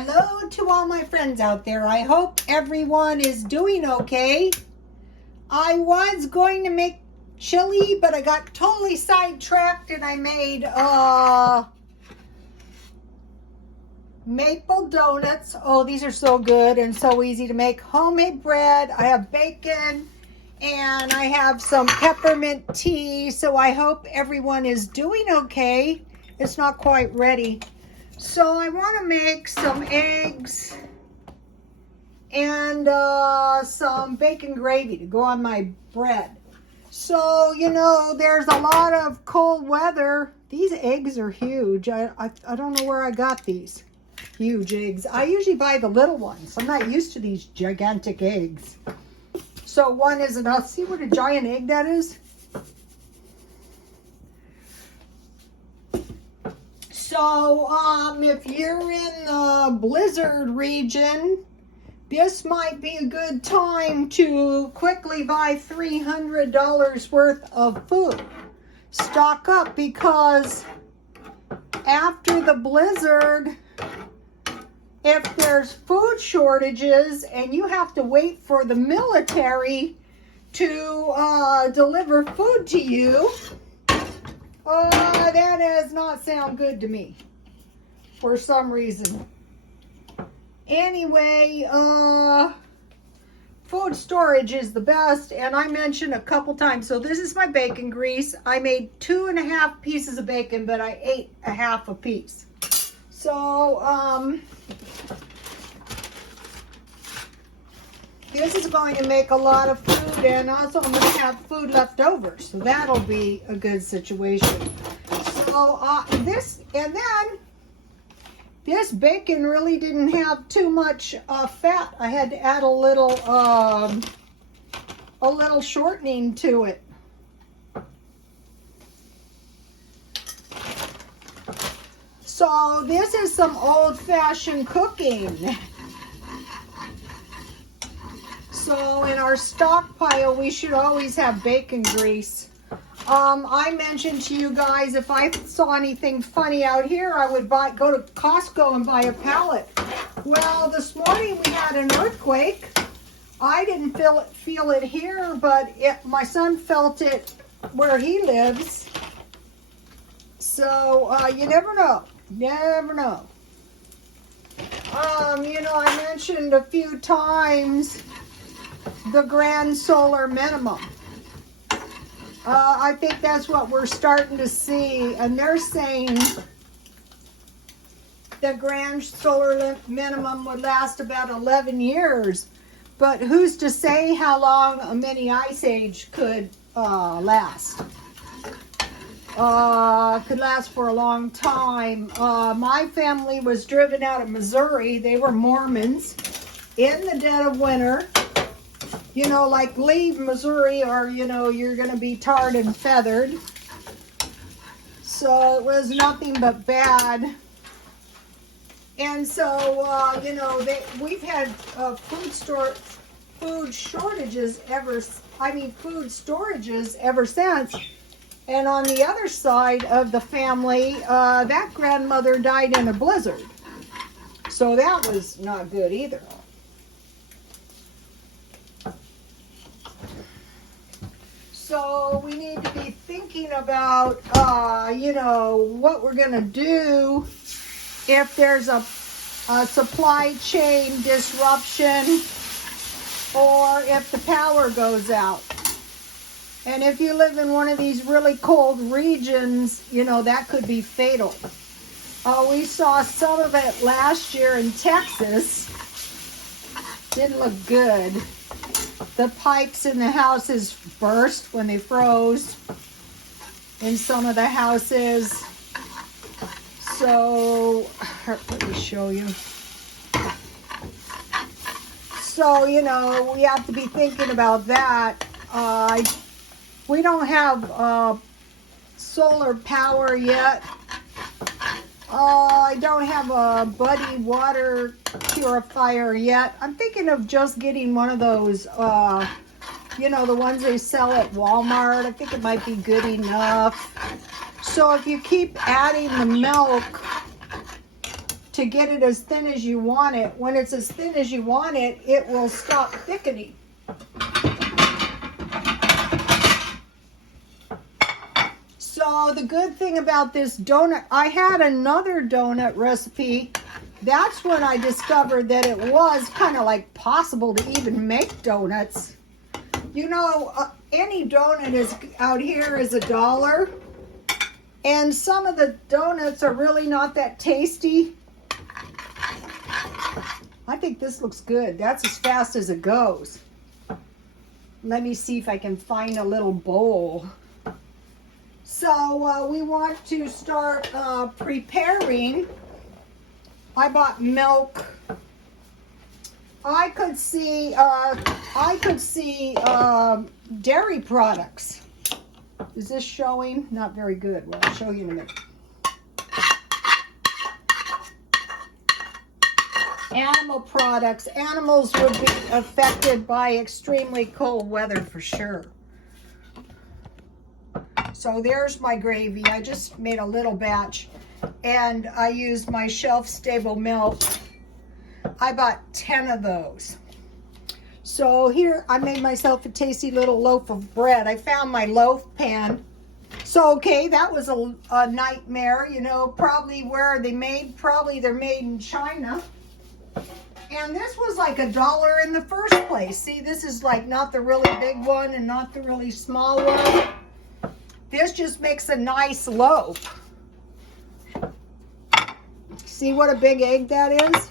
Hello to all my friends out there. I hope everyone is doing okay. I was going to make chili, but I got totally sidetracked and I made maple donuts. Oh, these are so good and so easy to make. Homemade bread. I have bacon and I have some peppermint tea. So I hope everyone is doing okay. It's not quite ready. So I want to make some eggs and some bacon gravy to go on my bread. So, you know, there's a lot of cold weather. These eggs are huge. I don't know where I got these huge eggs. I usually buy the little ones. I'm not used to these gigantic eggs. So one is enough. See what a giant egg that is? So, if you're in the blizzard region, this might be a good time to quickly buy $300 worth of food. Stock up, because after the blizzard, if there's food shortages and you have to wait for the military to deliver food to you, that does not sound good to me for some reason. Anyway, food storage is the best, and I mentioned a couple times. So this is my bacon grease. I made 2.5 pieces of bacon, but I ate a half a piece. So, this is going to make a lot of food, and also I'm going to have food left over, so that'll be a good situation. So this bacon really didn't have too much fat. I had to add a little shortening to it. So this is some old-fashioned cooking. So in our stockpile, we should always have bacon grease. I mentioned to you guys, if I saw anything funny out here, I would go to Costco and buy a pallet. Well, this morning we had an earthquake. I didn't feel it here, but my son felt it where he lives. So you never know. Never know. You know, I mentioned a few times the grand solar minimum. I think that's what we're starting to see, and they're saying the grand solar minimum would last about 11 years, but who's to say how long a mini ice age could last? Could last for a long time. My family was driven out of Missouri. They were Mormons in the dead of winter. You know, like leave Missouri or, you know, you're going to be tarred and feathered. So it was nothing but bad. And so, you know, we've had food storages ever since. And on the other side of the family, that grandmother died in a blizzard. So that was not good either. So we need to be thinking about, you know, what we're going to do if there's a supply chain disruption or if the power goes out. And if you live in one of these really cold regions, you know, that could be fatal. We saw some of it last year in Texas. Didn't look good. The pipes in the houses burst when they froze in some of the houses. So, let me show you. So, you know, we have to be thinking about that. We don't have solar power yet. I don't have a Buddy water purifier yet. I'm thinking of just getting one of those, you know, the ones they sell at Walmart. I think it might be good enough. So if you keep adding the milk to get it as thin as you want it. When it's as thin as you want it, it will stop thickening. So the good thing about this donut, I had another donut recipe. That's when I discovered that it was kind of like possible to even make donuts. You know, any donut is out here is $1. And some of the donuts are really not that tasty. I think this looks good. That's as fast as it goes. Let me see if I can find a little bowl. So we want to start preparing. I bought milk. I could see dairy products. Is this showing? Not very good. Well, I'll show you in a minute. Animal products. Animals would be affected by extremely cold weather for sure. So there's my gravy. I just made a little batch and I used my shelf-stable milk. I bought 10 of those. So here I made myself a tasty little loaf of bread. I found my loaf pan. So okay, that was a nightmare, you know, probably where are they made? Probably they're made in China. And this was like $1 in the first place. See, this is like not the really big one and not the really small one. This just makes a nice loaf. See what a big egg that is?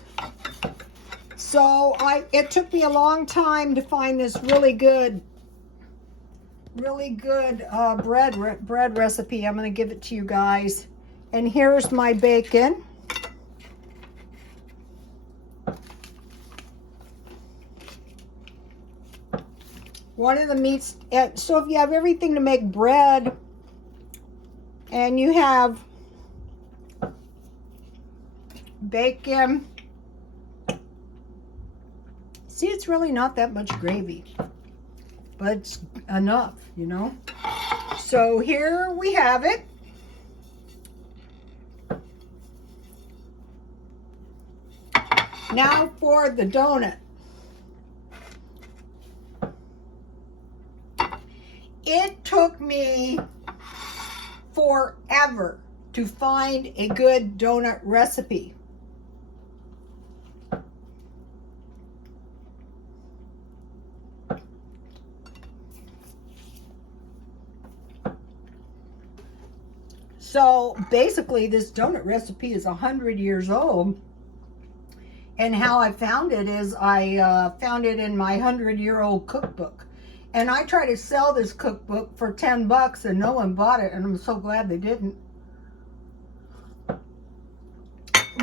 So it took me a long time to find this really good bread recipe. I'm going to give it to you guys. And here's my bacon. One of the meats, so if you have everything to make bread and you have bacon, see, it's really not that much gravy, but it's enough, you know. So here we have it. Now for the donut. It took me forever to find a good donut recipe. So basically this donut recipe is 100 years old. And how I found it is I found it in my 100-year-old cookbook. And I tried to sell this cookbook for 10 bucks and no one bought it, and I'm so glad they didn't.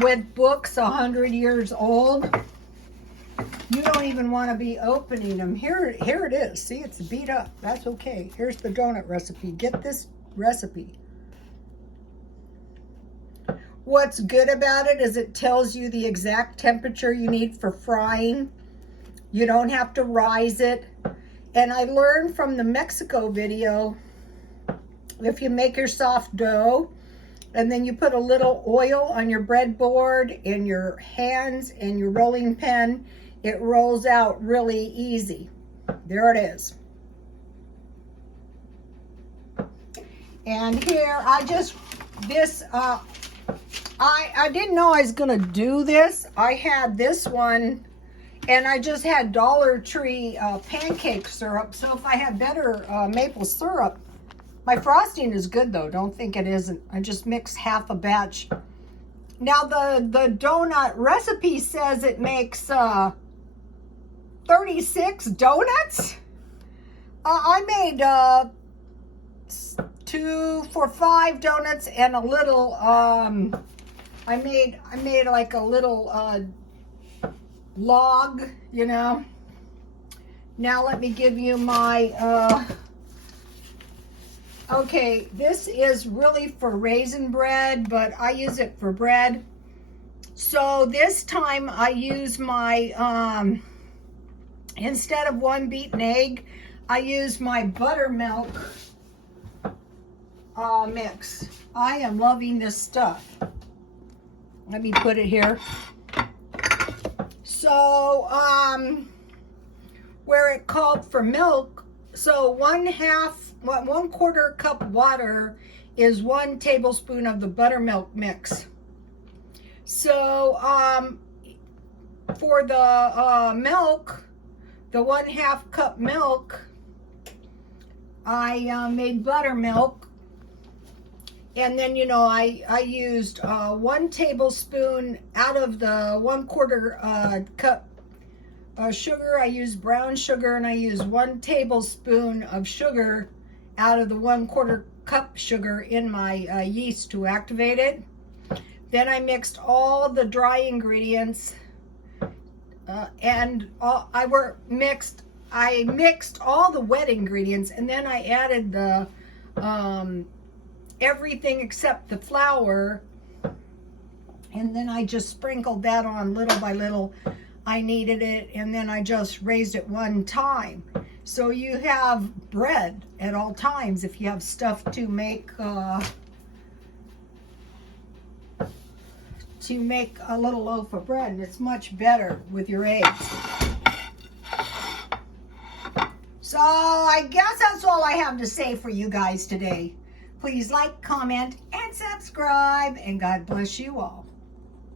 With books 100 years old, you don't even want to be opening them. Here it is. See, it's beat up. That's okay. Here's the donut recipe. Get this recipe. What's good about it is it tells you the exact temperature you need for frying. You don't have to rise it. And I learned from the Mexico video, if you make your soft dough and then you put a little oil on your breadboard and your hands and your rolling pin, it rolls out really easy. There it is. And here I didn't know I was gonna do this. I had this one and I just had Dollar Tree pancake syrup. So if I had better maple syrup, my frosting is good though. Don't think it isn't. I just mixed half a batch. Now the donut recipe says it makes 36 donuts. I made 2 for 5 donuts and a little. I made like a little log, you know. Now let me give you my okay, this is really for raisin bread, but I use it for bread. So this time I use my instead of 1 beaten egg, I use my buttermilk mix. I am loving this stuff. Let me put it here. So, where it called for milk, so 1/4 cup water is 1 tablespoon of the buttermilk mix. So, for the milk, the 1/2 cup milk, I made buttermilk. And then, you know, I used 1 tablespoon out of the 1/4 cup sugar. I used brown sugar, and I used 1 tablespoon of sugar out of the 1/4 cup sugar in my yeast to activate it. Then I mixed all the dry ingredients, and I mixed all the wet ingredients, and then I added the everything except the flour, and then I just sprinkled that on little by little. I kneaded it, and then I just raised it 1 time. So you have bread at all times if you have stuff to make a little loaf of bread, and it's much better with your eggs. So I guess that's all I have to say for you guys today. Please like, comment, and subscribe, and God bless you all.